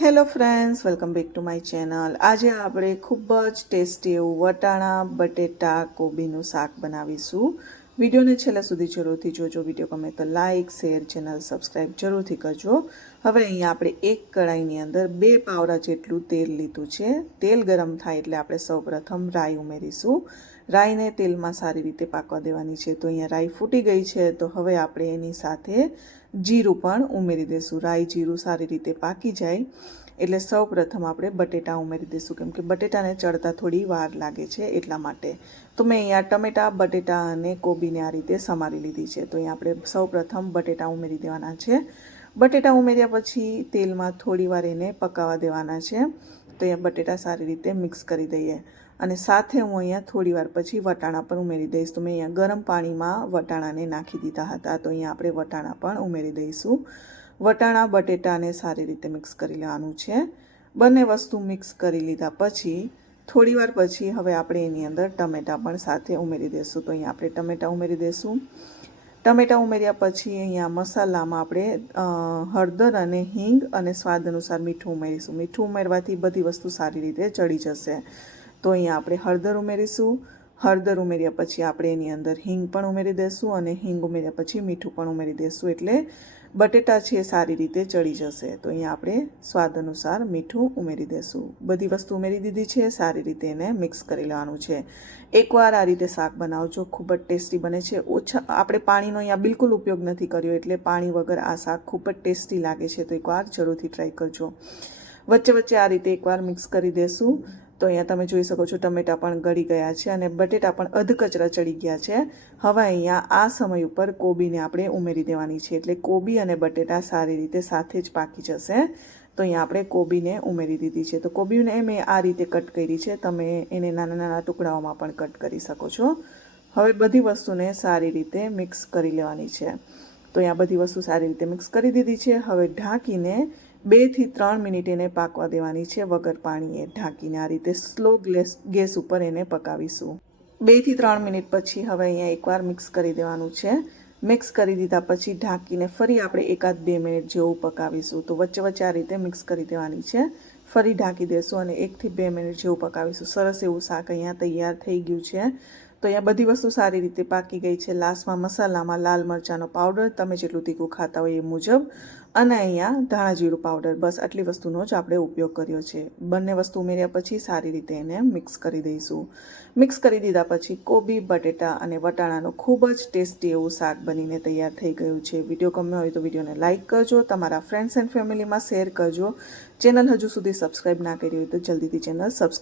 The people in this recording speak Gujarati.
Hello friends, welcome back to my channel. આજે આપણે ખૂબ જ ટેસ્ટી એવું વટાણા બટેટા કોબીનું શાક બનાવીશું. વિડીયોને છેલ્લે સુધી જરૂરથી જોજો. વિડીયો ગમે તો લાઇક શેર ચેનલ સબસ્ક્રાઈબ જરૂરથી કરજો. હવે અહીંયા આપણે એક કડાઈની અંદર 2 પાવડા જેટલું તેલ લીધું છે. તેલ ગરમ થાય એટલે આપણે સૌપ્રથમ રાઈ ઉમેરીશું. રાઈને તેલમાં સારી રીતે પાકવા દેવાની છે. તો અહીંયા રાઈ ફૂટી ગઈ છે, તો હવે આપણે એની સાથે જીરું પણ ઉમેરી દઈશું. રાઈ જીરું સારી રીતે પાકી જાય એટલે સૌ પ્રથમ આપણે બટેટા ઉમેરી દઈશું, કેમ કે બટેટાને ચડતા થોડી વાર લાગે છે એટલા માટે. તો મેં અહીંયા ટમેટા બટેટા અને કોબીને આ રીતે સમારી લીધી છે. તો અહીંયા આપણે સૌ પ્રથમ બટેટા ઉમેરી દેવાના છે. બટેટા ઉમેર્યા પછી તેલમાં થોડી વાર એને પકાવવા દેવાના છે. તો અહીંયા બટેટા સારી રીતે મિક્સ કરી દઈએ અને સાથે હું અહીંયા થોડી વાર પછી વટાણા પણ ઉમેરી દઈશ. તો મેં અહીંયા ગરમ પાણીમાં વટાણાને નાખી દીધા હતા, તો અહીંયા આપણે વટાણા પણ ઉમેરી દઈશું. વટાણા બટેટાને સારી રીતે મિક્સ કરી લેવાનું છે. બંને વસ્તુ મિક્સ કરી લીધા પછી થોડી વાર પછી હવે આપણે એની અંદર ટમેટાં પણ સાથે ઉમેરી દઈશું. તો અહીંયા આપણે ટમેટાં ઉમેરી દઈશું. ટમેટાં ઉમેર્યા પછી અહીંયા મસાલામાં આપણે હળદર અને હિંગ અને સ્વાદ અનુસાર મીઠું ઉમેરીશું. મીઠું ઉમેરવાથી બધી વસ્તુ સારી રીતે ચડી જશે. તો અહીંયા આપણે હળદર ઉમેરીશું. હળદર ઉમેર્યા પછી આપણે એની અંદર હિંગ પણ ઉમેરી દઈશું અને હિંગ ઉમેર્યા પછી મીઠું પણ ઉમેરી દઈશું, એટલે બટેટા છે સારી રીતે ચડી જશે. તો અહીંયા આપણે સ્વાદ અનુસાર મીઠું ઉમેરી દઈશું. બધી વસ્તુ ઉમેરી દીધી છે. સારી રીતે એને મિક્સ કરી લેવાનું છે. એકવાર આ રીતે શાક બનાવજો, ખૂબ જ ટેસ્ટી બને છે. આપણે પાણીનો અહીંયા બિલકુલ ઉપયોગ નથી કર્યો, એટલે પાણી વગર આ શાક ખૂબ જ ટેસ્ટી લાગે છે. તો એકવાર જરૂરથી ટ્રાય કરજો. વચ્ચે વચ્ચે આ રીતે એકવાર મિક્સ કરી દેશું. તો અહીંયા તમે જોઈ શકો છો ટમેટા પણ ગળી ગયા છે અને બટેટા પણ અધકચરા ચડી ગયા છે. હવે અહીંયા આ સમય ઉપર કોબીને આપણે ઉમેરી દેવાની છે, એટલે કોબી અને બટેટા સારી રીતે સાથે જ પાકી જશે. તો અહીંયા આપણે કોબીને ઉમેરી દીધી છે. તો કોબીને મેં આ રીતે કટ કરી છે. તમે એને નાના નાના ટુકડાઓમાં પણ કટ કરી શકો છો. હવે બધી વસ્તુને સારી રીતે મિક્સ કરી લેવાની છે. તો અહીંયા બધી વસ્તુ સારી રીતે મિક્સ કરી દીધી છે. હવે ઢાંકીને 2 થી 3 મિનિટ એને પાકવા દેવાની છે, વગર પાણીએ ઢાંકીને આ રીતે સ્લો ગેસ ઉપર એને પકાવીશું. 2 થી 3 મિનિટ પછી હવે અહીંયા એકવાર મિક્સ કરી દેવાનું છે. મિક્સ કરી દીધા પછી ઢાંકીને ફરી આપણે 1-2 મિનિટ જેવું પકાવીશું. તો વચ્ચે વચ્ચે આ રીતે મિક્સ કરી દેવાની છે. ફરી ઢાંકી દેશું અને 1 થી 2 મિનિટ જેવું પકાવીશું. સરસ એવું શાક અહીંયા તૈયાર થઈ ગયું છે. તો અહીંયા બધી વસ્તુ સારી રીતે પાકી ગઈ છે. લાસ્ટમાં મસાલામાં લાલ મરચાંનો પાવડર, તમે જેટલું તીખું ખાતા હોય એ મુજબ, અને અહીંયા ધાણા જીરું પાવડર, બસ આટલી વસ્તુનો જ આપણે ઉપયોગ કર્યો છે. બંને વસ્તુ ઉમેર્યા પછી સારી રીતે એને મિક્સ કરી દઈશું. મિક્સ કરી દીધા પછી કોબી બટેટા અને વટાણાનું ખૂબ જ ટેસ્ટી એવું શાક બનીને તૈયાર થઈ ગયું છે. વિડીયો ગમ્યો હોય તો વિડીયોને લાઇક કરજો, તમારા ફ્રેન્ડ્સ એન્ડ ફેમિલીમાં શેર કરજો. ચેનલ હજુ સુધી સબસ્ક્રાઈબ ના કરી હોય તો જલ્દીથી ચેનલ સબસ્ક્રાઈબ